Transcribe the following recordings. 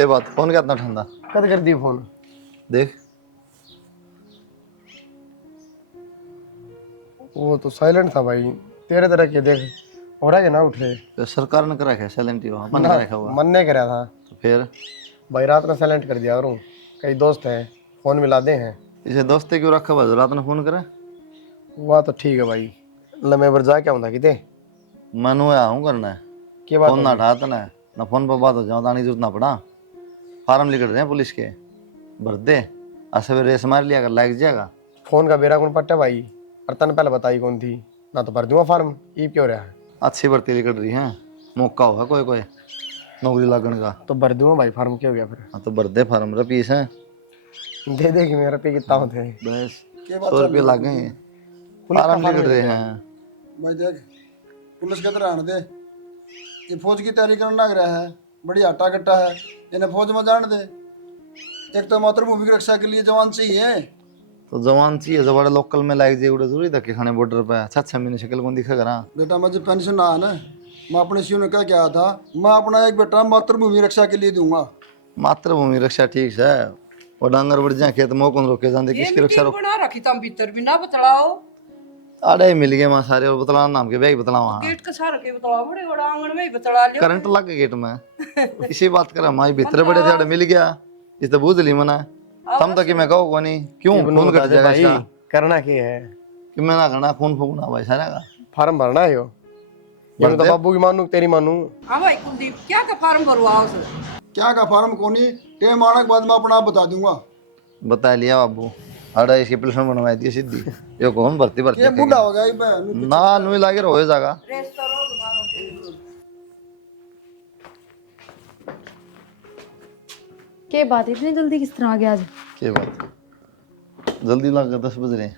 के बात फोन क्या इतना ठंडा कद कर दी फोन। देख। वो तो साइलेंट था भाई, तेरे तरह के देख हो रहा है ना उठे तो सरकार ने करा है साइलेंट ही अपन ना, का रखा हुआ मन नहीं करा था तो फिर भाई, रात में साइलेंट कर दिया करूँ। कई दोस्त हैं फोन मिला दे हैं। इसे दोस्ते क्यों रखा हुआ रात ने फोन करे। वह तो ठीक है भाई, लम्बे पर जा क्या होता किते मनु आया हूँ करना है के बात फोन ना होगी। उठाता ना फोन पर बात हो जाओ आने की जरूरत ना पड़ा। फार्म लिख रहे हैं पुलिस के भर दे ऐसे रेस मार लिया कर लाइक जाएगा। फोन का बेरा कौन पट्टा भाई, और तन पहले बताई कौन थी ना, तो भर दूंगा फार्म ईब क्यों रहा है। अच्छी भर्ती निकल रही है मौका होगा कोई कोई नौकरी लगने का। तो भर दूंगा भाई फार्म, क्या हो गया फिर। हाँ तो भर दे फार्म रपीस है दे दे कि मेरा पे कितना होते हैं। बस 100 रुपये लग गए पुलिस का फार्म लिख रहे हैं। भाई देख, पुलिस के तरह आने दे। ये फौज की तैयारी करने लग रहा है, बड़ी आटा कट्टा है, इन्हें फौज में जाने दे। एक तो मातृभूमि की रक्षा के लिए जवान चाहिए। तो जवान चाहिए जो बड़े लोकल में लाइक जाए उड़े जरूरी धक्के खाने बॉर्डर पे 6-6 महीने शक्ल कौन दिखा करा। बेटा मैं जब पेंशन आया ना, मैं अपने सीओ ने क्या किया था, मैं अपना एक बेटा मातृभूमि रक्षा के लिए दूंगा। मातृभूमि रक्षा ठीक है और डांगर बढ़ जाए खेत मोह कौन रोके जाते किसकी रक्षा रोक। बना रखी तुम भीतर भी ना बतलाओ। आड़े मिल गए वहाँ सारे और बतला नाम के बैग बतला वहाँ गेट का सारा के बतलाओ, बड़े बड़ा आंगन में ही बतला लियो। करंट लग गया गेट में इसी बात कर हमारे भीतर बड़े थे आड़े मिल गया इस तो बूझ ली मना तम तक कि मैं कहो कोनी क्यों खून कट जाएगा भाई इसका करना क्या है, कि मैं ना करना खून फूकना भाई सारा का फार्म भरना है यो। ये तो बाबू की मानू तेरी मानू। हाँ भाई कुलदीप, क्या का फार्म भरवाओ से? क्या का फार्म कोनी, टेम आने के बाद मैं अपना आप बता दूंगा। बता लिया बाबू आड़े इसकी प्लेसमेंट बनवाई दी सीधी ये कौन भर्ती भर्ती ये बूढ़ा हो गया ये बहन। ना नुई लागे हो जाएगा। रेस करो तुम्हारा। के बात इतनी जल्दी किस तरह आ गया आज? क्या बात जल्दी लग गया 10 बज रहे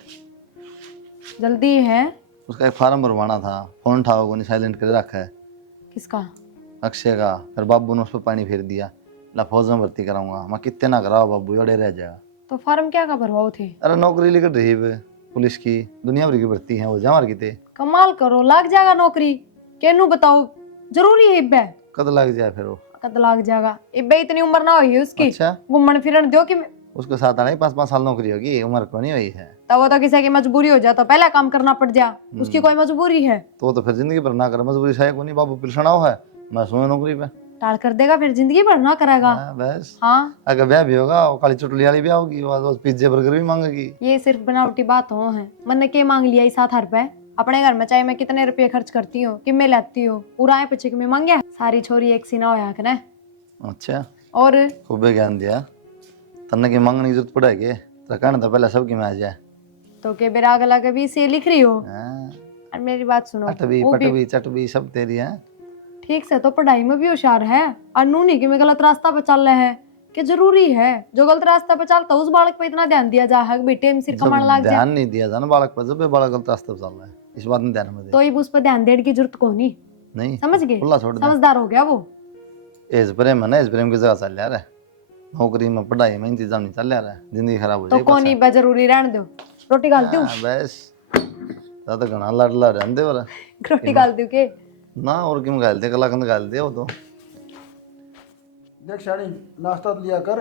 जल्दी है? उसका एक फार्म भरवाना था फोन उठाओ को नहीं साइलेंट करे रखा है किसका? अक्षय का। फिर बाबू ने उस पर पानी फेर दिया ला फौज में भर्ती कराऊंगा मैं कितने ना कराओ बाबू अड़े रह जाएगा। तो फार्म क्या का भरवाओ थे? अरे नौकरी लिख रही है पुलिस की दुनिया भर की भर्ती है वो जा मार की कमाल करो, लाग जाएगा नौकरी। केनू बताओ, जरूरी है इब्बे? कद लग जाए फिर वो कद लाग जाएगा इब्बे, इतनी उम्र ना हुई है उसकी। अच्छा घूमन फिरन दो कि उसके साथ आने 5-5 साल नौकरी होगी उम्र को नहीं हुई है तब वो तो किसी की मजबूरी हो जाए तो पहला काम करना पड़ जा, उसकी कोई मजबूरी है? तो वो तो फिर जिंदगी भर ना करे मजबूरी शायद को नहीं बाबू पिलसना है मैं सुन नौकरी पे टाल कर देगा फिर जिंदगी भर ना करेगा। हाँ, बस हाँ अगर ब्याह भी होगा वो काली चुटली वाली ब्याह होगी वो पिज्जे बर्गर भी मांगेगी। ये सिर्फ बनावटी बात हो है। मैंने के मांग लिया इस 7,000 अपने घर में, चाहे मैं कितने रुपये खर्च करती हूँ कि मैं लेती हूँ पूरा है पीछे में मांगे सारी छोरी एक सी ना होया करे। अच्छा और खूब ज्ञान दिया तन्ने की मांगने की जरूरत पड़ेगी तो कहना था पहले सबकी में आ जाए। तो के बेरा गला के भी से लिख रही हो। हाँ, और मेरी बात सुनो, अटवी वो भी पटवी चटवी सब तेरी है। ठीक से तो पढ़ाई में भी होशियार है और नू नहीं कि मैं गलत रास्ता पे चल रहे हैं कि जरूरी है जो गलत रास्ता पे चलता उस बालक पे इतना ध्यान दिया जा है बेटे सिर जब कमाने लग ध्यान जाए नहीं दिया जाना बालक पर जब बालक गलत रास्ते पर चल रहा है इस बात में ध्यान में दे तो ये उस पर ध्यान देने की जरूरत को नहीं। नहीं समझ गए? खुला छोड़ दे समझदार हो गया वो। एज प्रेम है ना एज प्रेम की जगह चल रहा है नौकरी में पढ़ाई में इंतजाम नहीं चल रहा है जिंदगी खराब हो तो जाएगी कौन ही जरूरी रहने दो, रोटी गाल दूं? बस ज्यादा घना लड़ रहते वाला रोटी गाल दूं के? ना और क्यों गाल दे कलाकंद गाल दे वो तो। देख शानी, नाश्ता तो लिया कर,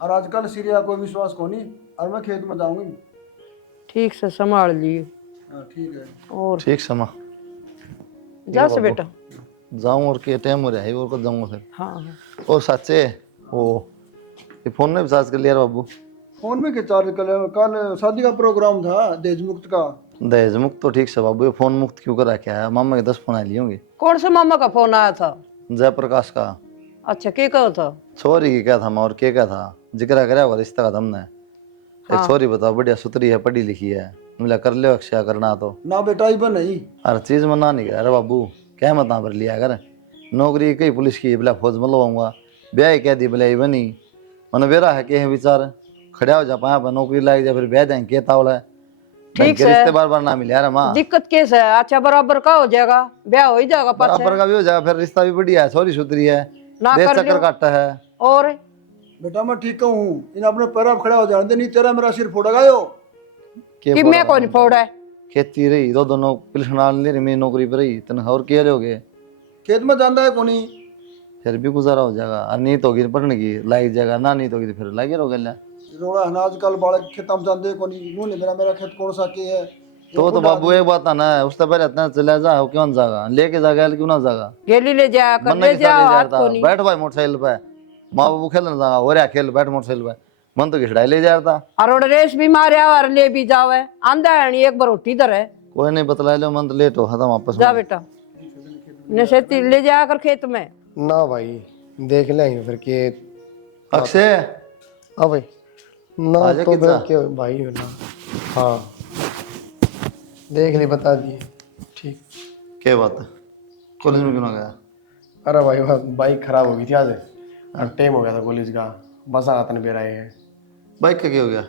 और आजकल सीरिया कोई विश्वास को नहीं, और मैं खेत में जाऊंगी। ठीक से संभाल लिए। हाँ ठीक है। और ठीक समा जा से बेटा। जाऊं और के टाइम हो रहा है और को जाऊंगा फिर। हाँ हाँ। और सच्चे वो ये फोन में भी चार्ज कर लिया रे बाबू। फोन में क्या चार्ज कर, कल शादी का प्रोग्राम था दहेज मुक्त का। दहेज मुक्त तो ठीक से बाबू ये फोन मुक्त क्यों करा क्या है मामा के 10 फोन आ लिए होंगे। कौन से मामा का फोन आया था? जयप्रकाश का। अच्छा क्या कहा था? छोरी की क्या था और क्या क्या था जिक्र कराया हुआ रिश्ता का तुमने। एक छोरी बताओ बढ़िया सुतरी है पढ़ी लिखी है मिला कर लो अक्षय करना तो ना बेटा ही नहीं। हर चीज में ना नहीं अरे बाबू क्या मत पर लिया कर नौकरी कई पुलिस की बोला फौज में लगाऊंगा ब्याह कह दी बोले बनी मन बेरा है के विचार खड़ा हो जा पाया पर नौकरी लाग जा फिर ब्याह जाएंगे क्या तावला ठीक है रिश्ते बार बार ना मिले यार माँ दिक्कत कैस है? अच्छा बराबर का हो जाएगा, ब्याह हो ही जाएगा पाछे। बराबर का भी हो जाएगा फिर रिश्ता भी बढ़िया है छोरी सुतरी है ना देश कर चक्कर लियो। काटता है। और बेटा मैं ठीक कहूँ, इन अपने पैर आप खड़ा हो जाने दे, नहीं तेरा मेरा सिर फोड़ेगा यो। कि मैं कौन फोड़ है? खेती रही दो दोनों पुलिस ले रही मेरी नौकरी पर रही तन और क्या लोगे खेत में जाना है कोनी। फिर भी गुजारा हो जाएगा। और नीत होगी पढ़ने की लाइक जाएगा, ना नीत होगी तो फिर लाइक रहो गया। रोड़ा है ना आजकल बालक खेत में जाते को नहीं यूं नहीं मेरा खेत कौन सा के है तो बाबू एक बात आना है, उससे पहले इतना चले जा क्यों जाएगा, लेके जाएगा क्यों ना जाएगा। गेली ले जाया कर, मन ले के जाओ साथ ले हाथ जाता को नहीं। बैठ भाई मोटरसाइकिल पे, माँ बाबू खेलने जाएगा हो रहा खेल बैठ मोटरसाइकिल पे, मन तो घिसड़ाई ले जाता। और रेस भी मारे और ले भी जावे आंधा है नहीं, एक बार रोटी दर है। कोई नहीं बतला लो, मन तो लेट हो खत्म वापस जा बेटा नशेती ले जाया कर खेत में। ना भाई देख लेंगे फिर के। अक्षय हाँ भाई ना आजा तो कितना? देख के भाई हो ना। हाँ देख ली बता दिए ठीक। क्या बात है, कॉलेज में क्यों ना गया? अरे भाई बाइक खराब हो गई थी आज, और टाइम हो गया था कॉलेज का, बस आना था बेर आए हैं। बाइक का क्या हो गया?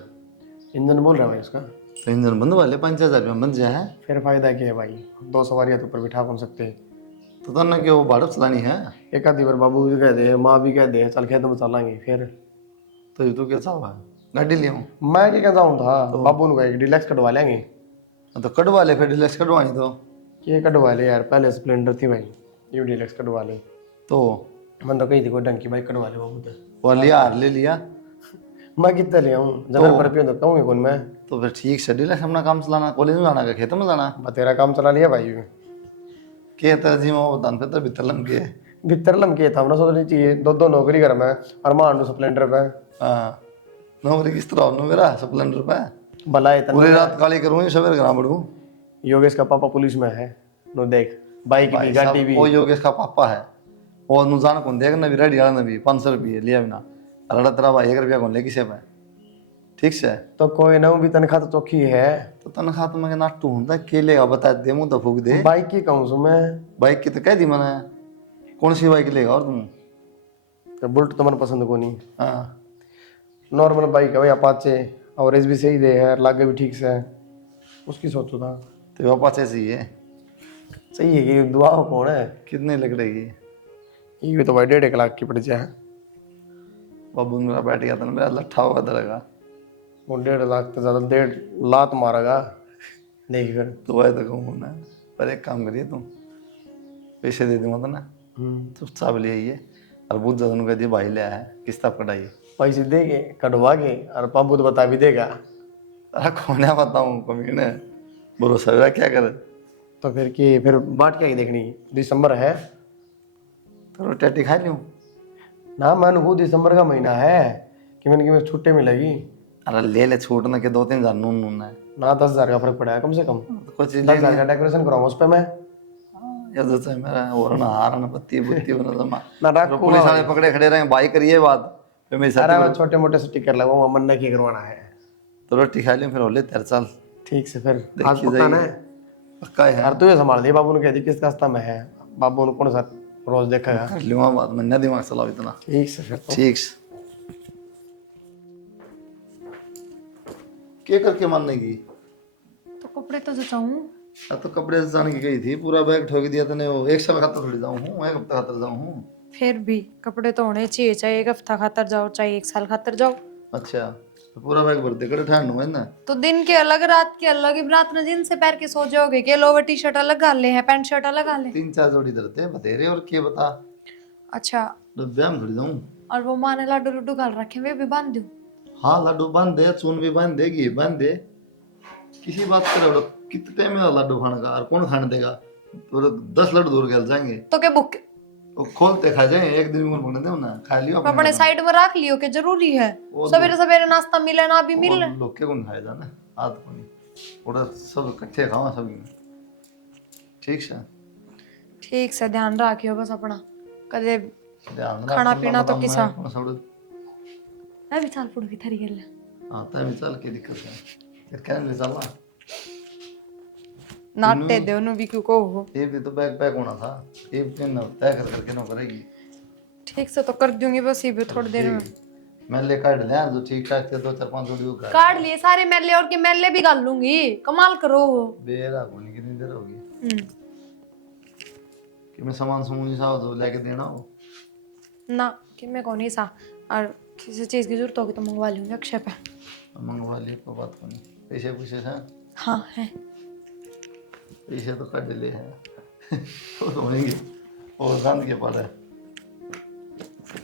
इंजन बोल रहा है भाई उसका। तो इंजन बंद वाले 5,000 रुपये बंद जाए हैं। फिर फायदा क्या है भाई, 2 सवारियाँ तो ऊपर बिठा कौन सकते। तो तन्ने क्यों भाड़प चलानी है? एक आधी बार बाबू भी कह दे, माँ भी कह दे, चल खेत में चलाएंगे फिर। तो ये तो क्या चाह गाड़ी ले आऊं? मैं क्या जाऊँ था, बाबू ने कहा कि डिलक्स कटवा लेंगे। तो कटवा ले फिर, डिलक्स कटवानी तो। ये कटवा ले यार, पहले स्प्लेंडर थी भाई, ये डिलक्स कटवा ले। तो मन तो कही थी कोई ढंग की बाइक कटवा ले बाबू तो। वो लिया हार ले लिया मैं कितना ले आऊँ, जगह पर पियो तो कहूँगी कौन मैं। तो फिर ठीक से डिलक्स अपना काम चलाना, कॉलेज में जाना का खेत में जाना तेरा काम चला लिया भाई। के तरजी में वो दान पे तो भीतर लम के। भीतर लमके था, हमने सोचनी चाहिए 2 नौकरी कर मैं और मान स्प्लेंडर पे। हाँ नौकरी किस तरह हो मेरा स्प्लेंडर पे, भला इतना पूरी रात काली करूँगी सवेरे घर बढ़ू। योगेश का पापा पुलिस में है, नो देख बाइक भी गाड़ी भी। वो योगेश का पापा है, वो नुजान कौन देगा ना भी रेडी वाला भी 500 रुपये लिया बिना, अरे तेरा भाई 1 रुपया कौन ले किसे पे। ठीक से तो कोई ना भी तनख्वाह तो चौकी है। तो तनख्वाह तो मैं नाटू हूँ के लेगा बता दे, मुँह तो फूक दे। बाइक की कहूँ सो मैं, बाइक की तो कह दी मैंने, कौन सी बाइक लेगा और तुम? तो बुलेट तो मन पसंद को नहीं। हाँ नॉर्मल बाइक है भाई अपाचे, एवरेज भी सही दे है, लागे भी ठीक से है, उसकी सोचो था। तो अपाचे चाहिए? सही है कि दुआ हो कौन है। कितने लग रही? ये भी तो भाई 1.5 लाख की पड़ जाए। बाबू मेरा बैठ गया था ना, मेरा लट्ठा हुआ दरगा। वो 1.5 लाख तो ज़्यादा, 1.5 लात मारेगा देख फिर। तो वह तो कहूँ ना, पर एक काम करिए तुम, पैसे दे दूंगा तो ना चुपचाप ले आइए, और बुद्ध कह दिए भाई ले आया है किस्त आप कटाइए। पैसे देंगे कटवा के, और पापू तो बता भी देगा। अरे खोने बताऊँ कमीने, भरोसा मेरा क्या करे। तो फिर कि फिर बाट क्या ही देखनी, दिसंबर है तो टैटी खा लूँ ना। मैंने वो दिसंबर का महीना है कि मैंने छुट्टी मिलेगी अरे ले छूट ना के 2-3 हजार नून नून है ना। 10,000 का फर्क पड़ा कम से कम। तो कुछ 10,000 का डेकोरेशन कराऊंगा उस पे मैं। ये तो है मेरा और ना हार ना पत्ती बुत्ती बना जमा ना तो रखूंगा पुलिस वाले पकड़े खड़े रहे भाई करिए बात, फिर मेरी अरे साथी मैं छोटे मोटे स्टिकर लगाऊंगा, मन नहीं करवाना है। तो रोटी खा लियो फिर होले तेरे चल ठीक से फिर देखी आज पक्का ना। पक्का है यार तू ये संभाल दे, बाबू ने कह दी किस रास्ता में है, बाबू ने कौन सा रोज देखेगा। कर लूँगा बात, मैंने दिमाग चलाओ इतना। ठीक से फिर तो। ठीक से क्या करके मानने की? तो कपड़े तो जचाऊं। तो कपड़े से जाने की गई थी, पूरा बैग ठोक दिया तूने। वो एक साल खातर थोड़ी जाऊँ हूँ, 1 हफ्ता खातर जाऊँ हूँ। फिर भी कपड़े तो होने चाहिए, चाहे 1 हफ्ता खातर जाओ चाहे 1 साल खातर जाओ। अच्छा तो पूरा बैग भर दे कर ठान है ना। तो दिन के अलग रात के अलग, अब रात में जींस से पैर के सो जाओगे के लोवर टी शर्ट अलग गाल ले हैं, पैंट शर्ट अलग गाल ले। 3-4 जोड़ी धरते हैं बतेरे, और क्या बता अच्छा डब्बे में थोड़ी जाऊँ। और वो माँ ने लाडू लड्डू गाल रखे, वे भी बांध दूं। हाँ लड्डू बांध दे, चून भी बांध दे, घी बांध दे, किसी बात करे। कितने में लड्डू खाने का, और कौन खाने देगा? तो 10 लड्डू दूर गल जाएंगे तो क्या बुक वो खोलते खा जाए, एक दिन में बोलने दो ना, खा लियो अपने साइड में रख लियो के जरूरी है। सवेरे सवेरे नाश्ता मिले ना भी मिल रहे। लोग के कौन खाए जाना आद को नहीं, थोड़ा सब इकट्ठे खावा सब में। ठीक से ठीक से ध्यान रखियो बस अपना, कदे ध्यान रख, खाना पीना तो किसा। मैं मैं भी चाल पुड़ की थरी गल आता है चल के दिक्कत है फिर क्या ले चलना। नाटे दे उन्हें भी क्यों को हो। ये भी तो बैग पैक होना था, ये दिन तय कर करके ना करेगी। ठीक से तो कर दूंगी बस, ये भी थोड़ी देर में। मैं ले काट ले जो ठीक ठाक थे 2-4-5 जोड़ी का काट लिए सारे मेले, और के मेले भी गाल लूंगी, कमाल करो। बेरा होने कितनी देर होगी कि मैं सामान समूह सा जो लेके देना हो ना कि मैं कौन ही सा, और किसी चीज की जरूरत होगी तो मंगवा लूंगी अक्षय पे। मंगवा लिए कोई बात को नहीं। पैसे पूछे हैं? हाँ है। पैसे तो कट ले हैं तो होंगे और दान के पर है।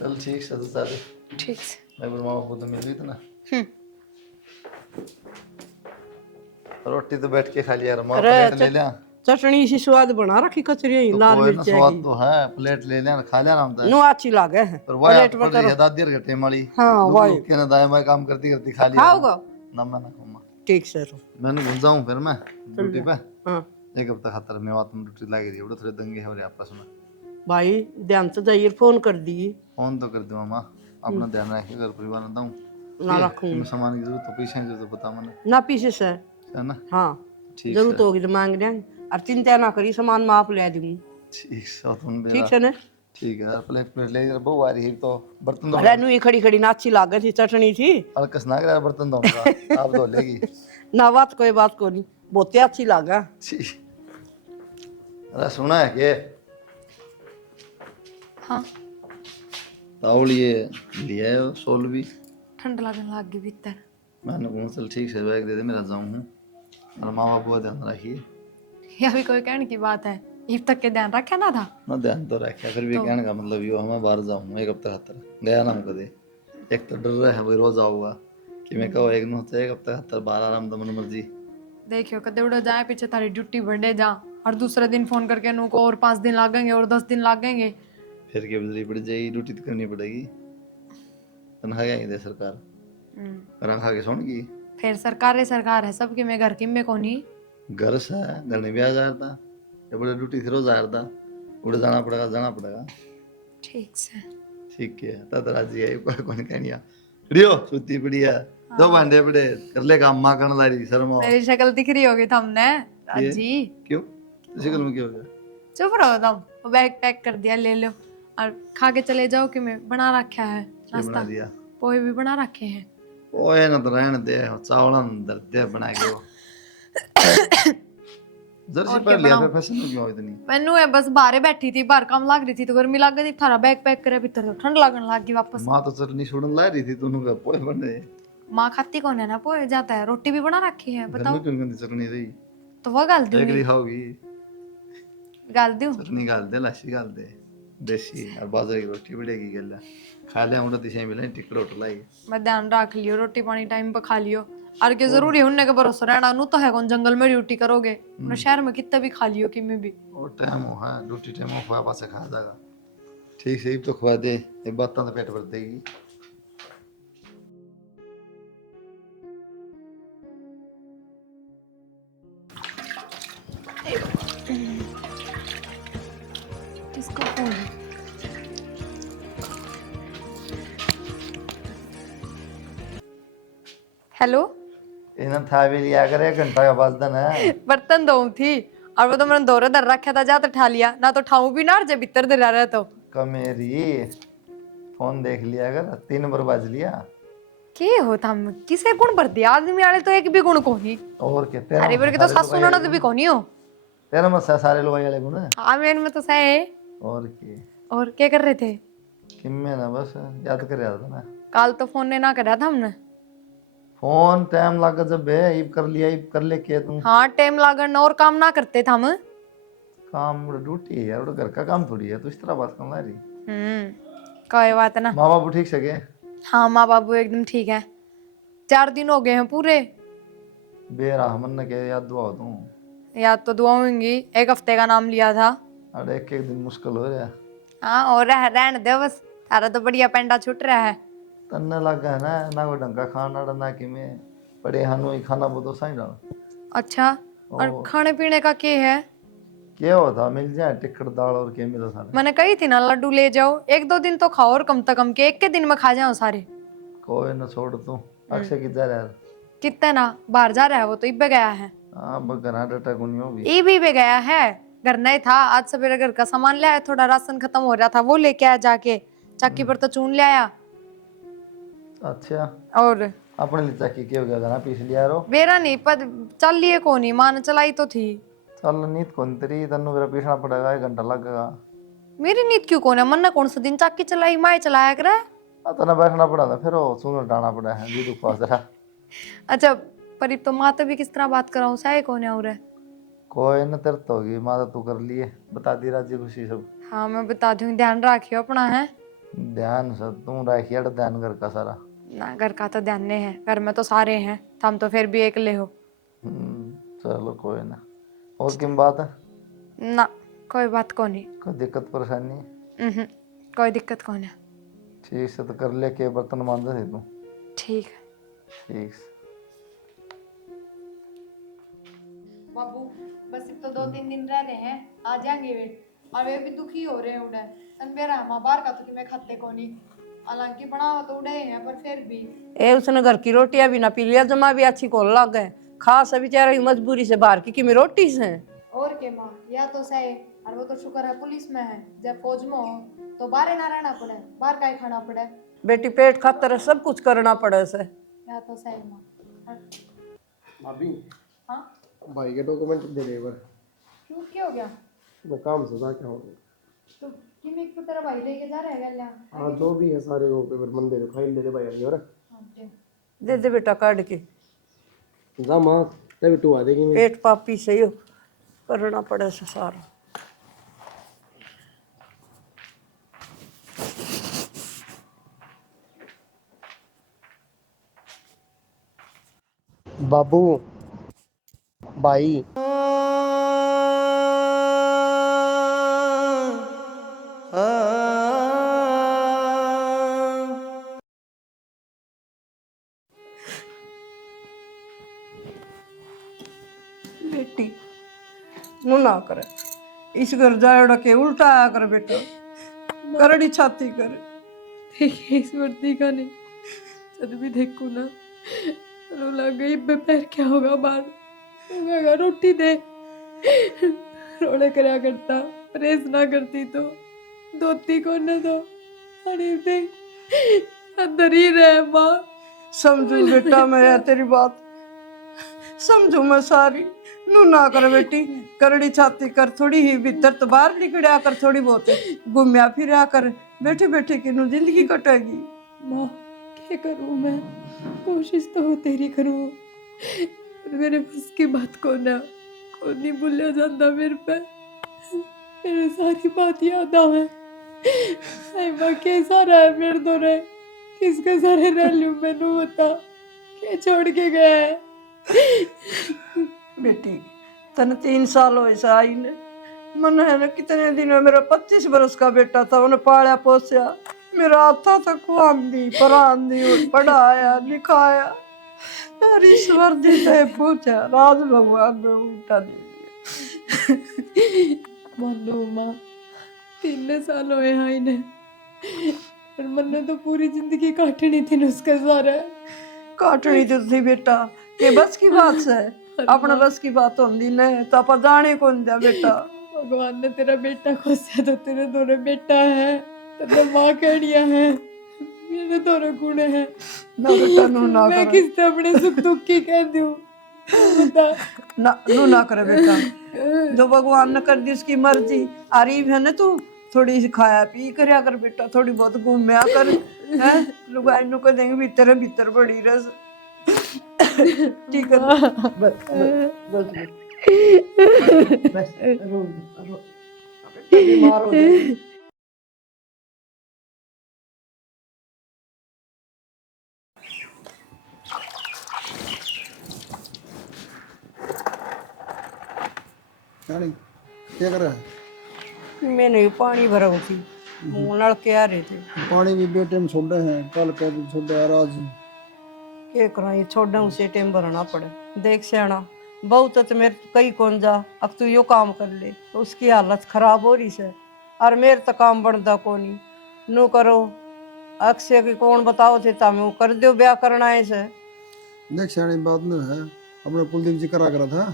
चल ठीक से तो सारे ठीक से। मैं मामा को तो मिल गई तो ना। रोटी तो बैठ के खा लिया, माँ प्लेट ले लिया। चटनी सी स्वाद बना रखी कचरी तो लाल कोई ना मिर्च स्वाद तो है, प्लेट ले लिया खा लिया हम तो। नो अच्छी लागे है पर वही प्लेट पड़ रही है दादी के टेम वाली। हाँ, वही। के ना दाएं बाएं काम करती करती खा लिया खाओगे ना। मैं ना खाऊंगा, ठीक से तो मैंने घुस जाऊं फिर मैं ड्यूटी पे। हाँ एक हफ्ता खातर मैं बात में ड्यूटी लगी रही, बड़े थोड़े दंगे हो रहे आपस में। भाई ध्यान से जाइए, फोन कर दी फोन तो कर दूँ मामा, अपना ध्यान रखिए, घर परिवार ना दूँ ना रखूंगी सामान की जरूरत तो पैसे की जरूरत बता मैंने, ना पीछे से है ना। हाँ ठीक जरूरत होगी तो मांग लेंगे, और चिंता ना करी सामान मैं आप ले दूंगी। ठीक से तुम ठीक है ना। ठीक है यार, प्लेट प्लेट ले यार, बहु आ रही है तो बर्तन धो। अरे नु खड़ी खड़ी ना अच्छी लागे थी चटनी थी, अलकस ना कर बर्तन धोऊंगा आप धो लेगी। ना बात कोई बात को नहीं, बहुत अच्छी लागा। अरे सुना है के हाँ ताउल ये लिया है सोल भी, ठंड लगने लग गई भीतर। मैंने कहा चल ठीक से बैग दे दे, मेरा जाऊँ हूँ और माँ बाप को ध्यान रखिए। ये भी कोई कहने की बात है, ईब तक के ध्यान रखा ना था। ना ध्यान तो रखा, फिर भी कहने का मतलब यो हमें बाहर जाऊँ एक हफ्ता खातर गया ना हम कदे। एक तो डर रहा है वही रोज आऊँगा कि मैं कहो एक न एक हफ्ता खातर बाहर आराम तो मन मर्जी। देखियो कदे उड़ा जाए पीछे थारी ड्यूटी बढ़े जा, और दूसरे दिन फोन करके नु को और 5 दिन लगेंगे और 10 दिन लगेंगे। फिर के बदली पड़ जाएगी, ड्यूटी तो करनी पड़ेगी। तनख्वाह क्या दे सरकार, रंखा के सुन की फिर सरकार है सबके, में घर की में कोनी। घर से घर में भी आ जा था, ये बड़े ड्यूटी थी रोज आ रहा था, उड़े जाना पड़ेगा। ठीक से। ठीक है तब राजी है कौन कहनिया रियो सुती पड़ी है, दो भांडे पड़े कर ले काम, मां करने लारी शर्मा। मेरी शक्ल दिख रही होगी तुमने राजी। क्यों शिकल में क्या हो गया? चुप रहो तुम, वो बैग पैक कर दिया, ले लो और खा के चले जाओ कि मैं बना रखा है क्या नाश्ता, बना दिया? पोहे भी बना रखे हैं। ओए ना तो रहने दे, चावल अंदर दे बना के वो जर्सी पर लिया फिर फैशन क्यों हो इतनी? मैनू है बस बाहर बैठी थी, बाहर काम लग रही थी तो गर्मी लग गई थी, थारा बैग पैक करे भीतर तो ठंड लगने लग गई वापस। मां तो चटनी छोड़न ला रही थी, तूने का पोए बन रहे। माँ खाती कौन है ना, पोहे जाता है, रोटी भी बना रखी है। घर बताओ में क्यों गंदी चटनी रही? तो वो गाल एक दूंगी, ली खाओगी गाल दूं। चटनी गाल दे, लाशी गाल दे, देसी और बाजरे की रोटी बढ़ेगी गल्ला खा ले। हम दिशा मिले टिकट होटल आई, मैं ध्यान रख लियो, रोटी पानी टाइम पे खा लियो। और के जरूरी है उनने के भरोसा रहना, नु तो है कौन जंगल में ड्यूटी करोगे, अपने शहर में कितना भी खा लियो कि मैं भी। और टाइम हो है ड्यूटी टाइम हो खुआ पासे खा जाएगा। ठीक से तो खुआ दे, एक बात तो पेट भर देगी। किसका फोन है? हेलो, इन्हें था भी लिया करे, घंटा का बस दिन है। बर्तन धोऊं थी और वो तो मैंने दौरे दर रखा था, जा तो ठा लिया ना, तो ठाऊं भी ना और जे भीतर दे रहा तो कमेरी फोन देख लिया कर, 3 नंबर बज लिया। के होता हम किसे गुण भर दिया, आदमी वाले तो एक भी गुण कोनी। और के तेरा अरे के तो सासू ननद भी कोनी हो। तेरा मत सारे लोग वाले गुण है। हाँ मेन में तो सही। और के और क्या कर रहे थे? किम्मे ना बस याद कर रहा था ना, कल तो फोन ने ना करा था हमने। फोन टाइम लगा जब है, ईब कर लिया, ईब कर ले के तुम। हाँ टाइम लागन और काम ना करते थे हम। काम ड्यूटी है यार, घर का काम थोड़ी है, तो इस तरह बात करना रही। कोई बात ना। माँ बाबू ठीक सके? हाँ माँ बाबू एकदम ठीक है, 4 दिन हो गए हैं पूरे। बेरा हमन ने के याद दुआ तुम। याद तो दुआ होंगी, 1 हफ्ते का नाम लिया था। अरे एक दिन मुश्किल हो रहा है। हाँ और रहने दे बस, तारा तो बढ़िया पेंडा छूट रहा है। तन्ने लगा है ना कोई ढंग का खाना ना कि मैं पड़े हानो ही खाना बहुत सही डाल। अच्छा और खाने पीने का क्या है? क्या होता मिल जाए टिक्कट दाल और क्या मिला सारे। मैंने कही थी ना लड्डू ले जाओ, 1-2 दिन तो खाओ और कम से कम के 1 के दिन में खा जाओ सारे। कोई ना छोड़ तू, अक्षय की जा रहा है। कितना ना बाहर जा रहा है वो तो इब्बे गया है। हाँ बगरा डटा गुनियो भी। ई भी गया है, घर नहीं था, आज सवेरे घर का सामान ले आया, थोड़ा राशन खत्म हो रहा था वो लेके आया, जाके चक्की पर तो चून ले आया। अच्छा और अपने लिए चक्की क्या हो गया ना पीस लिया रो। बेरा नहीं पर चल लिए को नहीं, मान चलाई तो थी। चल नीत कौन तेरी तन्नू मेरा पीसना पड़ेगा, 1 घंटा लगेगा। मेरी नींद क्यों कौन है, मन ने कौन सा दिन चक्की चलाई, माए चलाया करे। तना बैठना पड़ा था, फिर वो सुन डाना पड़ा है जी दुख पास रहा। अच्छा पर तो माँ तो भी किस तरह बात कराऊं, सही कौन है और है? कोई न तेरे तो होगी माँ, तो तू कर लिए बता दी राजी खुशी सब। हाँ मैं बता दूंगी, ध्यान रखियो अपना है। ध्यान से तू रखिए ध्यान घर का सारा। ना घर का तो ध्यान नहीं है, घर में तो सारे हैं, हम तो फिर भी अकेले हो। चलो कोई ना। और किम बात है? ना कोई बात को नहीं। कोई दिक्कत परेशानी? कोई दिक्कत कौन है। ठीक से तो कर ले के बर्तन मांझे थे तू। ठीक है ठीक से। बाबू, बस अब तो 2-3 दिन रह रहे हैं, आ जाएंगे वे। और वे भी दुखी हो रहे हैं उड़े तन बेरा हम बाहर का तो कि मैं खाते को नहीं, हालांकि बनावा तो उड़े हैं पर फिर भी। ए उसने घर की रोटियां भी ना पी लिया, जमा भी अच्छी को लग गए। खास बेचारा की मजबूरी से बाहर की में रोटी से। और के माँ, या तो सही। और वो तो शुक्र है पुलिस में है, जब फौज में हो तो बाहर ना रहना पड़े, बाहर का ही खाना पड़े। बेटी पेट खातर सब कुछ करना पड़े से। या तो सही माँ। भाभी हाँ भाई के डॉक्यूमेंट दे दे बार। क्यों, क्या हो गया? मैं काम से था क्या हो गया? तो कि मैं एक तो तेरा भाई लेके जा रहा है गल्या। हाँ जो भी है सारे वो पेपर मन दे दो, फाइल दे दे भाई और दे दे बेटा काट के। जा माँ तभी तू आ देगी। मैं पेट पापी से हो करना पड़े से सारा। बाबू भाई बेटी नु ना करे, इस घर जाए के उल्टा आया कर बेटा, करड़ी छाती कर। देखिए इस वर्दी का नहीं, जब भी देखू ना रो लग गई पैर क्या होगा बाहर, होगा रोटी दे। रोड़े करा करता, प्रेस ना करती तो धोती को न दो, अरे देख अंदर ही रहे माँ। समझू बेटा मैं तेरी बात, समझू मैं सारी। नू ना कर बेटी, करड़ी छाती कर, थोड़ी ही भीतर तो बाहर निकड़ा कर, थोड़ी बहुत घूमया फिरा कर, बैठे बैठे की नू जिंदगी कटेगी। माँ क्या करूँ मैं, कोशिश तो तेरी करूँ पर मेरे बस की बात को ना, को नहीं भूलिया जाता मेरे पे, मेरे सारी बात याद आवे। ऐ माँ कैसा रहा है मेरे दो रे, किसके सारे रह लूँ मैनू बता, क्या छोड़ के गया है। बेटी तन 3 साल हो ऐसा आई ने, मन है ना कितने दिन में, मेरा 25 बरस का बेटा था, उन्हें पाला पोसा, मेरा हाथा तक खुआम दी परान दी, पढ़ाया लिखाया, और ईश्वर जी से पूछा, राज भगवान ने उल्टा दे दिया। मानो माँ 3 साल होए हैं इन्हें, पर मन्ने तो पूरी जिंदगी काटनी थी न उसके सारे। काटनी तो थी बेटा, ये बस की बात है, अपना बस की बात होती नहीं तो आप जाने कौन दिया बेटा। भगवान ने तेरा बेटा खोसा तो तेरे दोनों बेटा है, तेरे माँ कड़िया है, मेरे दोनों गुणे हैं। ना बेटा नू ना मैं करे, किससे अपने सुख दुख की कह दूं, बता। ना नू ना करे बेटा, जो भगवान ने कर दी उसकी मर्जी। आरीफ है ना तू, थोड़ी सी खाया पी करया कर बेटा, थोड़ी बहुत घूमया कर, है लुगाई नु को देंगे भीतर भीतर बड़ी रस। ठीक है बस बस बस बस रो रो, बेटा बीमार हो जाएगी। यानी क्या कर रहा है? मैंने पानी भरा थी, मुंह नलके आ रहे थे। पानी भी बेटे में छोड़े हैं, कल कह दी छोड़े यार आज। क्या करा ये छोड़ना उसे टाइम भरना पड़े। देख सियाना बहुत तो मेरे कई कौन जा, अब तू यो काम कर ले, तो उसकी हालत खराब हो रही से, और मेरे तो काम बनता को नहीं। नो करो अक्षय की कौन बताओ थे तामे वो कर दो ब्याह करना है से। देख सियानी बात न है, अपने कुलदीप जी करा करा था,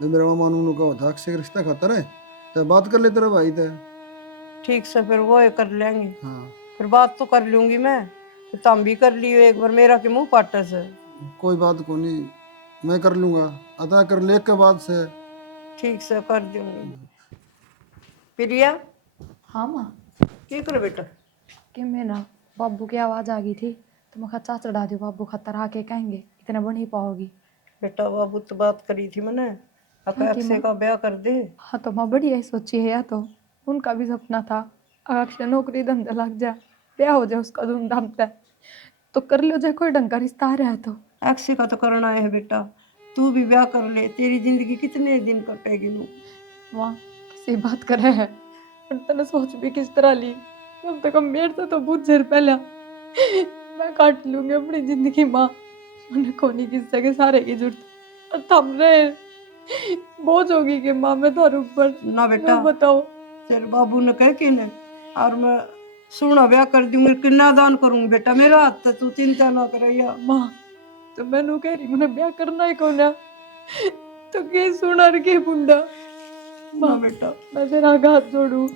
जो मेरा मामा ने कहा था अक्षय का रिश्ता खातर है, तो बात कर ले तेरा भाई थे। ठीक से फिर वो कर लेंगे, हाँ फिर बात तो कर लूंगी मैं, तो तुम भी कर लियो एक बार, मेरा के मुंह पाटे से। कोई बात को नहीं, मैं कर लूँगा, अदा कर ले के बाद से। ठीक से कर दूंगी। प्रिया हाँ माँ। क्या करे बेटा? कि मैं ना बाबू की आवाज़ आ गई थी तो मैं खच्चा चढ़ा दी, बाबू खतर आके कहेंगे इतना बन ही पाओगी। बेटा बाबू तो बात करी थी मैंने, अक्षय का ब्याह कर दे। हाँ तो माँ बढ़िया ही सोची है, या तो उनका भी सपना था अक्षय नौकरी धंधा लग जा, ब्याह हो जाए उसका धूमधाम से, तो कर लो जाए, कोई ढंग का रिश्ता आ रहा है तो। अक्षय का तो करना है बेटा, तू भी ब्याह कर ले, तेरी जिंदगी कितने दिन कटेगी नू। माँ किसी बात करे है, पर तने सोच भी किस तरह ली, कम से कम मेरे से तो पूछ जर पहला। मैं काट लूंगी अपनी जिंदगी माँ, मैंने कोनी किस्से के सारे की जरूरत और थम रहे बोझ होगी कि माँ मैं थारू ऊपर ना बेटा, मैं बताओ। तेरे बाबू ने कह के ने, और मैं सोना ब्याह कर दूंगी, किन्ना दान करूंगी बेटा, मेरा हाथ तो तू चिंता ना करैया। माँ तो मैंने कह रही मैंने ब्याह करना ही कौन है, तो के सुना के बुंडा। ना बेटा, मैं तेरा हाथ जोड़ू,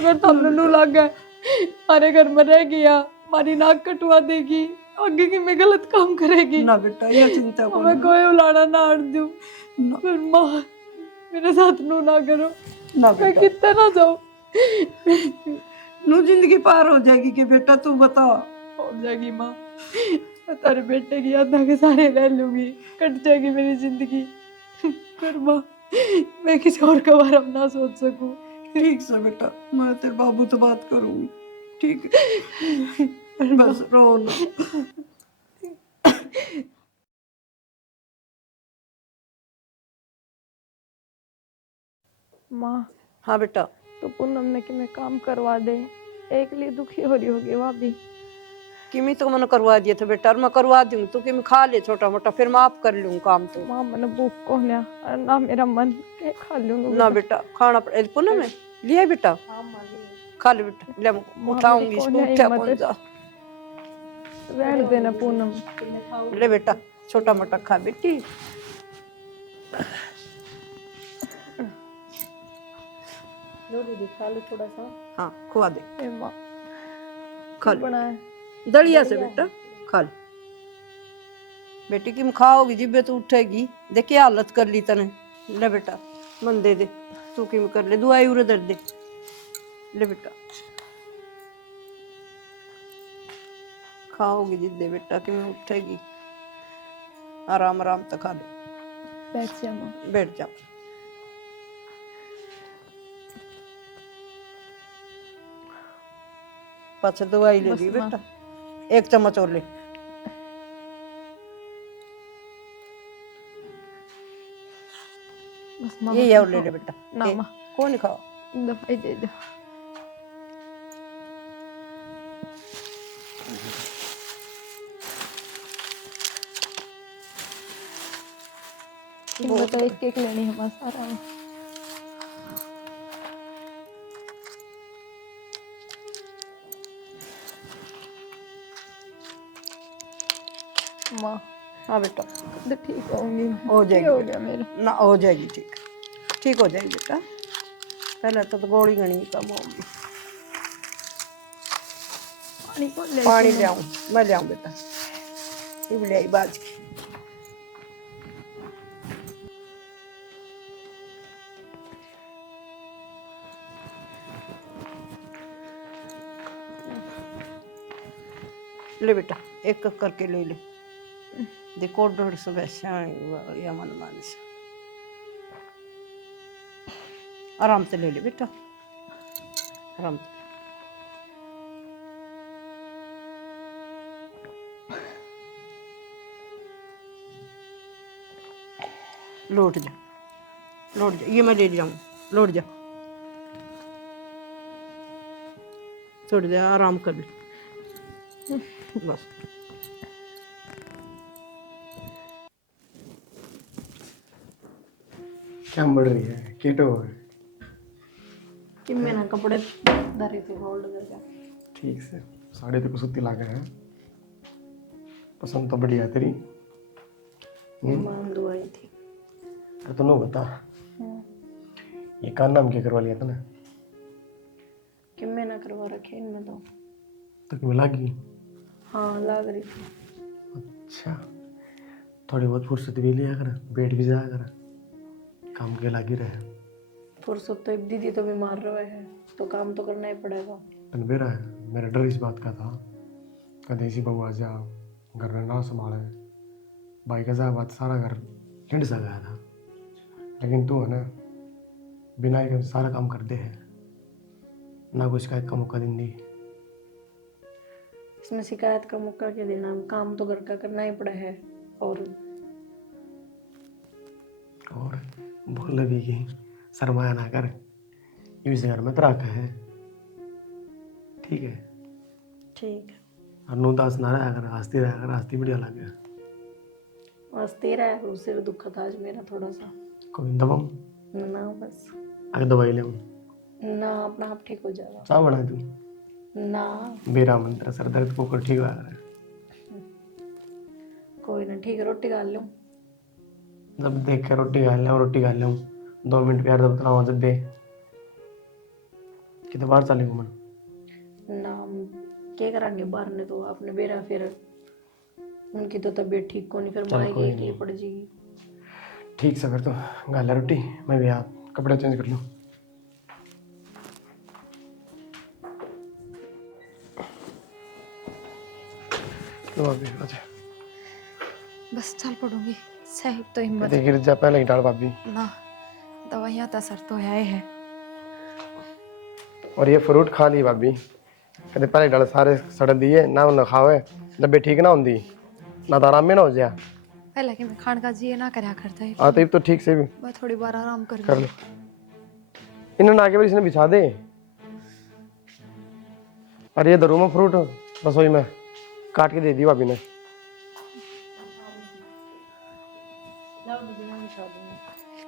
अगर थमने नू लग गए हमारे घर में रह गया, हमारी नाक कटवा देगी, आगे की मैं गलत काम करेगी, ना बेटा, ये चिंता को मैं कोई उलाड़ा ना आड़ दूं। ना, पर माँ मेरे साथ नू ना करो, ना मैं बेटा, कितना ना जाऊं। नू जिंदगी पार हो जाएगी कि बेटा, तू बता। हो जाएगी माँ, मैं तेरे बेटे की यादा के सारे रह लूंगी, कट जाएगी मेरी जिंदगी। पर माँ मैं किसी और के बारे में ना सोच सकूं। ठीक से बेटा, मैं तेरे बाबू से बात करूंगी, ठीक है। बस रो ना। माँ हाँ बेटा, तो पूनम ने कि मैं काम करवा दे, एक लिए दुखी हो रही होगी भाभी। किमी तो मैंने करवा दिया था बेटा, और मैं करवा दूंगी, तू किमी खा ले छोटा मोटा, फिर मैं आप कर लूँ काम तो। माँ मैंने भूख को ना मेरा मन के खा लूंगा ना बेटा, खाना पड़े पुनः में लिया बेटा, खा ले बेटा, ले मैं उठाऊंगी इसको, उठा कौन जा। रहने देना पूनम। ले बेटा, छोटा मोटा खा बेटी। खा लो थोड़ा सा। हाँ खुआ दे, ए माँ खा ले बनाए दलिया से बेटा, खा ले बेटी, किम खाओगी जिब्बे तो उठेगी, देखिए हालत कर ली तने। ले बेटा मन दे दे, तू किम कर ले, दुआई उरे दर्द दे, ले बेटा खाओगी जिद्दे बेटा, किम उठेगी, आराम आराम तो खा ले, बैठ जा माँ। बैठ जाओ। पाछे दवाई ले बस ली माँ। बेटा, एक चम्मच और ले। बस माँ ये और ले ले बेटा, ना ए, माँ कौन खाओ। दवाई दे दो। बहुत तो एक एक लेनी है बस सारा। माँ हाँ बेटा, तो ठीक होंगी, हो जाएगी हो बेटा। गया मेरा। ना हो जाएगी, ठीक ठीक हो जाएगी बेटा, पहले तो गोली गणी कम होगी। पानी कौन ले पानी ले आऊं, मैं ले आऊं बेटा, ये भी ले आई बाज की। ले बेटा, एक एक करके ले ले, देखो 150 पैसे आएंगे या मन मान से, आराम से ले ले बेटा, आराम से। लौट जा, लौट जा, ये मैं ले जाऊं, लौट जा, छोड़ दे, आराम कर ले बस। क्या बढ़ रही है केटो है? कि मैंने कपड़े धरे थे होल्ड करके। ठीक से साड़ी तो कुछ लागे हैं, पसंद तो बढ़िया है तेरी। मां दुआई थी। तो तुम बता, ये का नाम क्या करवा लिया तूने? कि मैंने करवा रखे इनमें तो क्यों लगी? हाँ लग रही थी। अच्छा, थोड़ी बहुत फुर्सत भी लिया कर, बैठ भी जाया कर, काम के लागी रहे। फुर्सत तो एक दीदी तो बीमार रहे हैं, तो काम तो करना ही पड़ेगा। तन मेरा है, मेरा डर इस बात का था कभी ऐसी बहू आ जा घर में ना संभाले, भाई का बात सारा घर हिंड सा गया था, लेकिन तू है ना बिना ही सारा काम कर दे है, ना कुछ का एक का मौका दिन दी, इसमें शिकायत का मौका क्या देना, काम तो घर का करना ही पड़ा है। और बोल लगी कि शर्माया ना कर, इस घर में तो रखा है, ठीक है। ठीक है, और नू दास ना रहा कर, हंसती रहा कर, हंसती बढ़िया लगे। बस तेरा है, उससे भी दुख था आज मेरा थोड़ा सा। कोई दबाऊं? ना बस आगे दवाई ले ना, अपना आप ठीक हो जाएगा। चाह बना तू ना मेरा मंत्र सर दर्द को ठीक लग रहा है। कोई ना, ठीक है, रोटी खा लो। जब देख के रोटी खा ले, रोटी खा ले 2 मिनट प्यार दब तना जब दे कितने बार चले घूमन ना क्या करांगे बाहर ने, तो आपने बेरा फिर उनकी तो तबीयत ठीक को नहीं, फिर चल माएगी कोई एक लिए नहीं। पड़ जाएगी। ठीक से फिर तो गाला रोटी, मैं भी आप कपड़े चेंज कर लूँ। लो अभी अच्छा बस चल पड़ूंगी, सही तो हिम्मत कहते गिर जा पहले ही डाल भाभी। ना, दवाइयाँ तो असर तो है। और ये फ्रूट खा ली भाभी, कहते पहले डाल सारे सड़ दिए ना, उन्हें खावे जब ठीक ना होंगी ना, तो आराम में ना हो जाए। पहले कि मैं खान का जी ना करया करता है, हाँ तो ठीक से भी मैं थोड़ी बार आराम कर लो। इन्हें आगे भी इसने बिछा दे। और ये धरू में फ्रूट रसोई में काट के दे दी भाभी ने।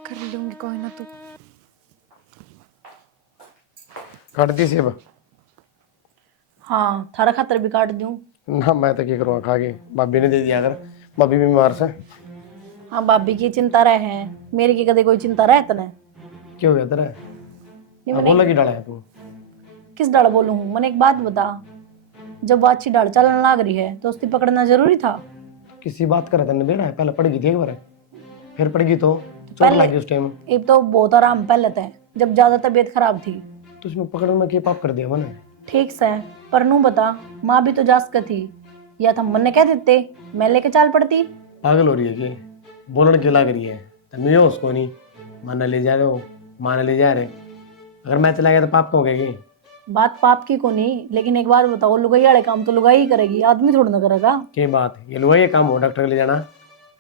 कर लूंगी, कोई ना तू काट दी सेब? हाँ, थारा खातर भी काट दूं? ना मैं तो क्या करूँगा खा के, भाभी ने दे दिया कर, भाभी भी बीमार से। हाँ, भाभी की चिंता रहे, मेरी की कदे कोई चिंता रहे तने? क्यों हो गया तेरा? ये अब बोला कि डाला है तू? किस डाल बोलूं? मैंने एक बात बता, जब वो अच्छी डाल चलने लग रही है तो उसकी पकड़ना जरूरी था। किसी बात कर तेने बेड़ा है, पहले पड़गी थी एक बार, फिर पड़गी तो चोट पहले- लगी उस टाइम। एक तो बहुत आराम पहले थे, जब ज्यादा तबीयत खराब थी। तो उसमें पकड़ में क्या पाप कर दिया मैंने? ठीक से, पर नू बता, माँ भी तो जास का थी, या था मन ने कह देते मैं लेके चाल पड़ती। पागल हो रही है कि बोलने क्यों लग रही है? तब मैं उसको नहीं माना ले जा रहे हो, माना ले जा रहे, अगर मैं चला गया तो पाप हो गया? बात पाप की को नहीं, लेकिन एक बात बताओ, लुगाई वाले काम तो लुगाई ही करेगी, आदमी थोड़ा ना करेगा। क्या बात ये लो, ये काम हो डॉक्टर के ले जाना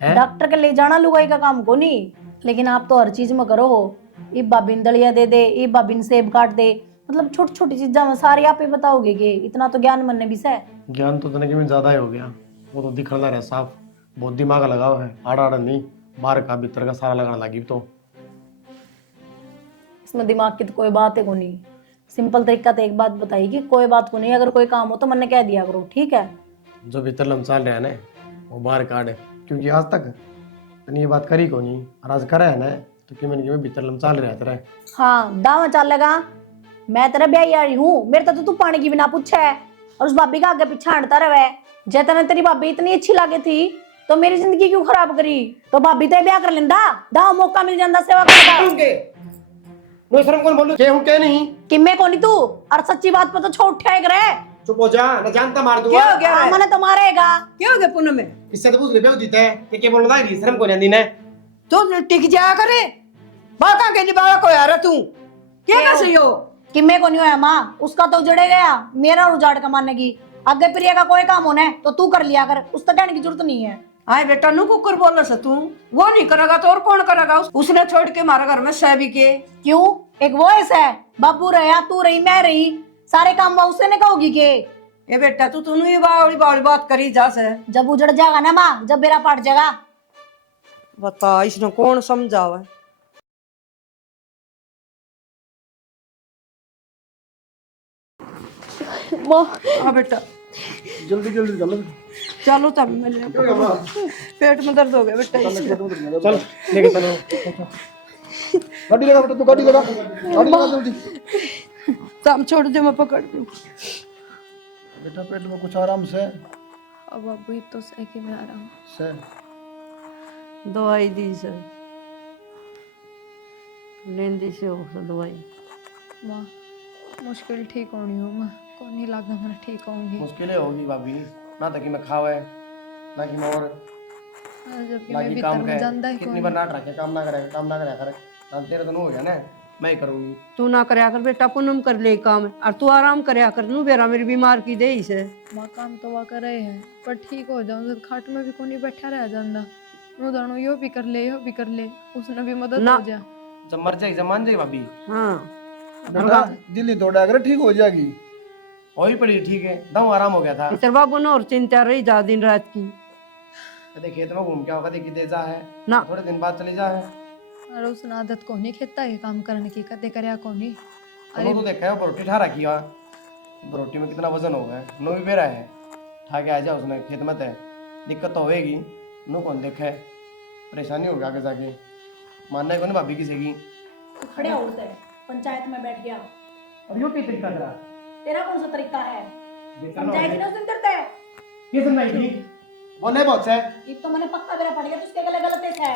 है? डॉक्टर के ले जाना लुगाई का काम को नहीं, लेकिन आप तो हर चीज में करो हो। ये बाबिन दलिया दे दे, ये बाबिन सेब काट दे, मतलब छोटी छोटी चीजा में सारी आप ही बताओगे कि इतना तो ज्ञान मन ने भी से। ज्ञान तो तने कि में ज्यादा ही हो गया, वो तो दिखना रहा साफ, बहुत दिमाग लगाओ है, आड़ा आड़ा नहीं, बाहर का भीतर का सारा लगाना लगी। तो इसमें दिमाग की तो कोई बात है को नहीं, सिंपल तरीका तो एक बात बताई कि कोई बात को नहीं, अगर कोई काम हो तो मन ने कह दिया करो, ठीक है? जो भीतर लमचाल रहा है ना वो बाहर काट, क्योंकि आज तक मैंने ये बात करी को नहीं, और आज करा है ना तो कि मैंने भीतर लमचाल रहा तेरा। हाँ, दावा चलेगा, मैं तेरा ब्याही आई हूँ, मेरे तो तू पानी की बिना पूछा है, और उस भाभी का आगे पीछे हटता रहे। जैसे तने तेरी भाभी इतनी अच्छी लगे थी तो मेरी जिंदगी क्यों खराब करी? तो भाभी ते ब्याह कर लेंदा, दावा मौका मिल जाता सेवा करने नो शर्म कौन बोलू के हूं के नहीं? कि मैं कोनी तू, और सच्ची बात पर तो छोड़ उठाए करे। चुप हो जा, न जानता मार दूंगा। क्या हो गया है? मैंने तो मारेगा। क्या हो गया पूनम में? इससे तो पूछ ले बेव जीता है कि क्या बोलना है, शर्म को नहीं ने तो टिक जाया करे, बाका के निभाया को यार तू क्या कर सही हो? कि मैं को नहीं होया माँ, उसका तो उजड़े गया, मेरा उजाड़ का मानने की। आगे प्रिया का कोई काम होना है तो तू कर लिया कर, उस तक कहने की जरूरत नहीं है। आए बेटा नू कुकर बोल रहा तू, वो नहीं करेगा तो और कौन करेगा? उसने छोड़ के मारा घर में सभी के। क्यों? एक वॉइस है, बाबू रहा, तू रही, मैं रही, सारे काम वो उससे ने कहोगी के? ये बेटा तू तूने ये बावली बावली बात करी जा से। जब उजड़ जाएगा ना माँ, जब बेरा पाट जाएगा। बता इसने कौन समझावा? हाँ बेटा जल्दी जल्दी चलो, चलो तब मिलने पेट में दर्द हो गया बेटा। चल लेके चलो। गाड़ी लगा बेटा, तू गाड़ी लगा जल्दी। तब छोड़ दे, मैं पकड़ लूं। बेटा पेट में कुछ आराम से अब अभी तो सही कि मैं आराम से दवाई दी सर, लेंदी से हो दवाई। माँ मुश्किल ठीक होनी हो माँ, को नहीं लगा मैं ठीक होंगी। मुश्किलें होगी भाभी, ना तो कि मैं खावे ना कि मैं और जबकि ना मैं कि भीतर काम में करे, जानता ही कितनी कौन। बार नाट रखे काम ना करे ना तेरे तो नहीं हो गया ना, मैं करूंगी। तू ना करया कर बेटा, पूनम कर ले काम और तू आराम करया कर। नू बेरा मेरी बीमार की दे इसे। माँ काम तो वह कर रहे हैं पर ठीक हो जाऊं जब खाट में भी कोनी बैठा रह जांदा। नो दानो यो भी कर ले, यो भी कर ले, उसने भी मदद ना। हो जा। जब मर जाए जब मान जाए भाभी। हाँ बेटा दिल नहीं तोड़ा कर, ठीक हो जाएगी। हो ही पड़ी, ठीक है, दाऊ आराम हो गया था। तेरे बाबू ने और चिंता रही जा दिन रात की। कदे खेत में घूम के आओ, कदे किते जा है ना। थोड़े दिन बाद चले जा है। और उसने आदत को नहीं खेता है काम करने की, कदे करया को नहीं। अरे तो देखा है रोटी ठा रखी है, रोटी में कितना वजन होगा, नो भी बेरा है, ठा के आ जा उसने खेत में है। दिक्कत तो होएगी, नो कौन देखा है, परेशानी होगी आगे जाके, मानना है कौन भाभी किसी की। तू खड़े हो उठते पंचायत में बैठ गया। अब यो किस तरीका करा, तेरा कौन सा तरीका है? समझाई थी ना उस दिन तेरे ते? किस नहीं थी बोले बहुत से एक तो मैंने पक्का मेरा पड़ गया, तो उसके गले गलत है।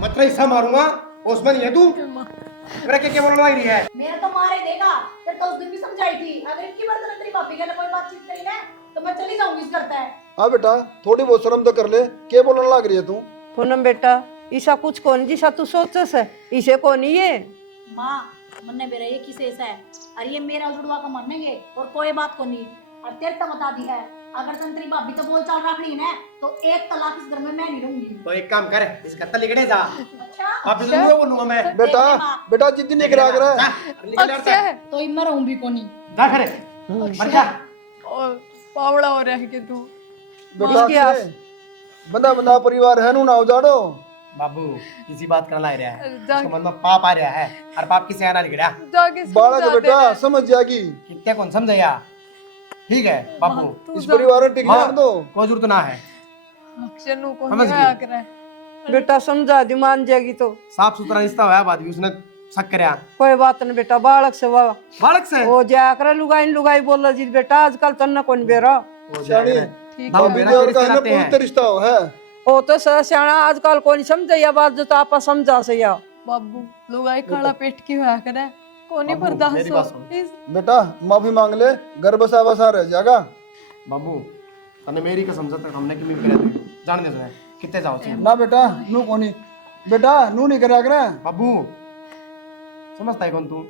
मत हिस्सा मारूंगा, उसमें नहीं है तू, मेरा क्या बोलने लग रही है। मेरा तो मारे देगा, तेरे तो उस दिन भी समझाई थी। अगर इनकी बार तेरी भाभी के लिए कोई बातचीत करी ना तो मैं चली जाऊंगी। इस करता है। हाँ बेटा थोड़ी बहुत शर्म तो कर ले, क्या बोलने लग रही है तू? पूनम बेटा ईसा कुछ कौन जिसा तू सोचस है, इसे कौन ये माँ मन्ने मेरा एक ही शेष है और ये मेरा जुड़वा का मानेंगे और कोई बात को नहीं। और तेरे तो बता दी है, अगर तुम तेरी भाभी तो बोल चाल रखनी है ना तो एक तलाक इस घर में मैं नहीं रहूंगी। तो एक काम कर, इसका तल लिखड़े जा, अच्छा आप तो बोलूंगा मैं। बेटा बेटा जिद्दी नहीं करा कर। अच्छा तो मैं रहूंगी को नहीं। जा करे मर जा। और पावड़ा हो रहा है कि तू बेटा बंदा बंदा परिवार है नू ना उजाड़ो। बाबू किसी बात करना लग रहा है, जा उसके मन में पाप आ रहा है, और पाप किसे आना लिख रहा, जाके बालक समझा बेटा दे। समझ जाएगी। कितने कौन समझेगा, ठीक है बाबू, इस परिवार में टिक जाने दो। कोई जरूरत ना है, अक्षर नु को समझ नहीं गई। आया करे। बेटा समझा दी, मान जाएगी तो साफ सुथरा रिश्ता हुआ बाद भी उसने शक करया, कोई बात नहीं बेटा। बालक से वाह बालक से वो जाया कर लुगाई लुगाई बोल जी बेटा, आजकल तन्ना कौन बेरा हो जाएगा। ठीक बाबू है बेरा और के रिश्ते कहने लाते हैं। पूछते रिश्ता हो है। वो तो सियाणा आजकल कौन समझैया बात, जो तो आपा समझा से या बाबू लोग आई खाड़ा पेट की होया करे, कोनी बाबू, बर्दाश्त मेरी बात सुन। हो। इस बेटा माफी मांग ले, घर बसा बसा रह जाएगा। बाबू तने मेरी कसम से तक हमने किमी करे थे जान दे सुने कितने जाओ से ना बेटा नू कोनी, बेटा नू नहीं करा कर। बाबू समझता है कौन तू,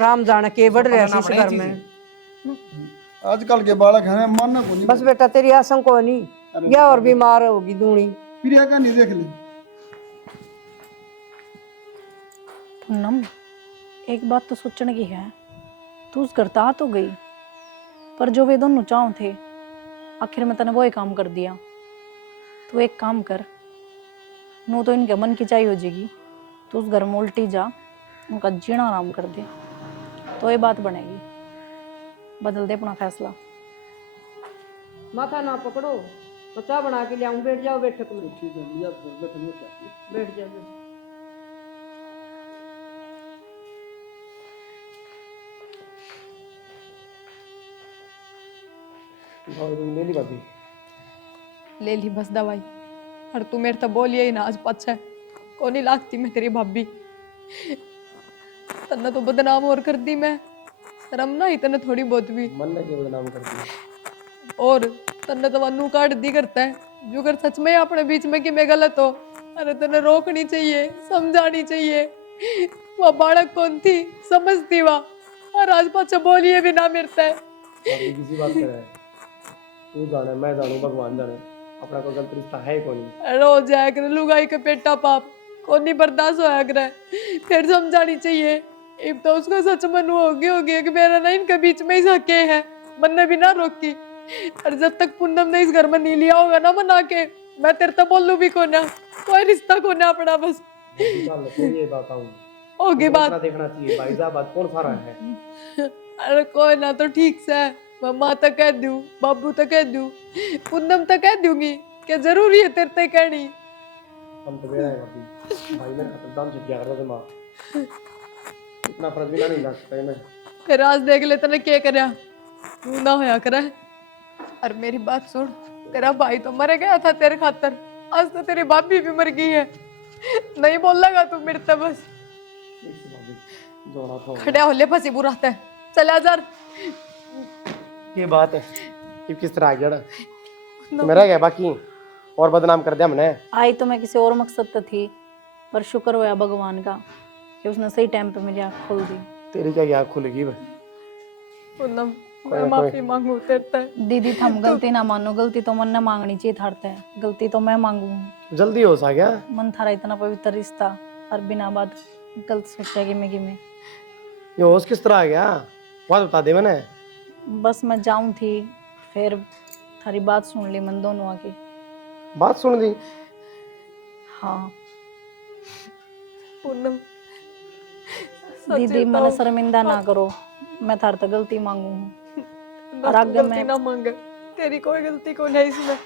राम जाने के बढ़ रहा पता ना इस पड़े घर चीज़। में। आजकल के बालक है मानना को नहीं। बस बेटा तेरी आशंका को नहीं या और बीमार होगी दूनी। प्रिया का नहीं देख ले। पूनम एक बात तो सोचने की है, तू उस घर ता तो गई पर जो वे दोनों चाहो थे आखिर में तने वो ही काम कर दिया। तू एक काम कर, नू तो इनके मन की चाहिए हो जाएगी, तू उस घर में उल्टी जा, उनका जीना आराम कर दे तो ये बात बनेगी। बदल दे अपना फैसला। माथा ना पकड़ो, बच्चा बना के लियाऊं, बैठ जाओ बैठक में। ठीक है लिया बैठ जाओ। ले ली भाभी, ले ली बस दवाई। और तू मेरे तो बोलिए ही ना आज पाछे कोनी लागती मैं तेरी भाभी, तन्ने तो बदनाम और कर दी मैं। शर्म ना ही तन्ने थोड़ी बहुत भी, मन ने के बदनाम कर दिया। और तन्ने तो वनु काट दी करता है जो अगर सच में अपने बीच में कि मैं गलत हो। अरे तन्ने रोकनी चाहिए, समझानी चाहिए। वह बालक कौन थी समझती वह, और आज पाछे बोलिए भी ना मिलता है। भाभी किसी बात करे, तू जाने मैं जानू भगवान जाने, अपना कोई गलत रिश्ता है कौन। रो जाया करे लुगाई के पेटा पाप कोनी बर्दाश्त होया करे, फिर समझानी चाहिए। अब तो उसको सच मन होगी कि मेरा ना इनके बीच में ही सके है, मन ने भी ना रोकी। और जब तक पूनम ने इस घर में नहीं लिया होगा ना मना के, मैं तेरे तो बोलू भी कोना, कोई रिश्ता कोना अपना। बस ये बात होगी बात, देखना चाहिए भाई साहब, बात कौन सा रहा है। अरे कोई ना तो ठीक से है, मम्मा तो कह दूं, बाबू तो कह दूं, पूनम तो कह दूंगी, क्या जरूरी है तेरे ते कहनी। हम तो बेरा है भाभी, भाई ने खतरदाम छुट गया कर मां, इतना फर्ज भी नहीं जा सकता है मैं। फिर आज देख ले तने क्या करया, तू ना होया करे। और मेरी बात सुन, तेरा भाई तो मर गया था तेरे खातर, आज तो तेरी भाभी भी मर गई है। नहीं बोलेगा तू मेरे से बस जोड़ा तो खड़ा होले फंसी बुराता है, चला जा। ये बात है कि किस तरह आ गया तो मेरा क्या बाकी और बदनाम कर दिया हमने। आई तो मैं किसी और मकसद से थी, पर शुक्र होया भगवान का कि उसने सही टाइम पे मेरी आँख खोल दी। तेरी क्या आँख खुलेगी भाई? पूनम मैं माफी मांगू तेरे से। दीदी थम गलती ना मानो, गलती तो मन ने मांगनी चाहिए थारते है, गलती तो मैं मांगू। जल्दी हो सा क्या? मन थारा इतना पवित्र रिश्ता और बिना बात गलत सोचा कि मैं ये होश किस तरह आ गया? बात बता दे मैंने। बस मैं जाऊं थी, फिर थारी बात सुन ली मन दोनों आके। बात सुन दी? हाँ पूनम दीदी मैंने शर्मिंदा ना करो, मैं थार तो गलती मांगू हूँ। और बस आगे गलती मैं ना मांग, तेरी कोई गलती को नहीं इसमें।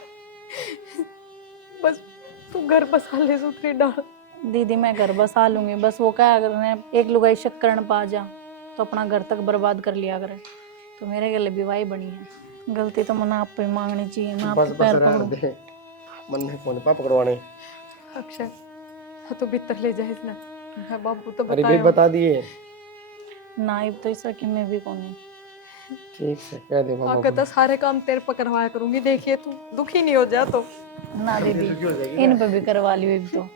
बस तू घर बसा ले सुथरी डाल। दीदी मैं घर बसा लूंगी, बस वो क्या अगर मैं एक लुगाई शक करने पा जा तो अपना घर तक बर्बाद कर लिया करे, तो मेरे गले विवाही बनी है। गलती तो मैंने आप पे मांगनी चाहिए, मैं बस आपके बस पैर रहने पकड़ूं। दे, मन में कौन पा पकड़वाने। अक्षय हाँ तो भीतर ले जाए इसने। हाँ बाबू तो अरे बताया भी बता दिए। नाइब तो ऐसा कि मैं भी कौन है। ठीक से कह दे बाबा आके तो सारे काम तेरे पर करवाया करूंगी, देखिए तू दुखी नहीं हो जा तो। ना दीदी इन पे भी करवा लियो एक तो।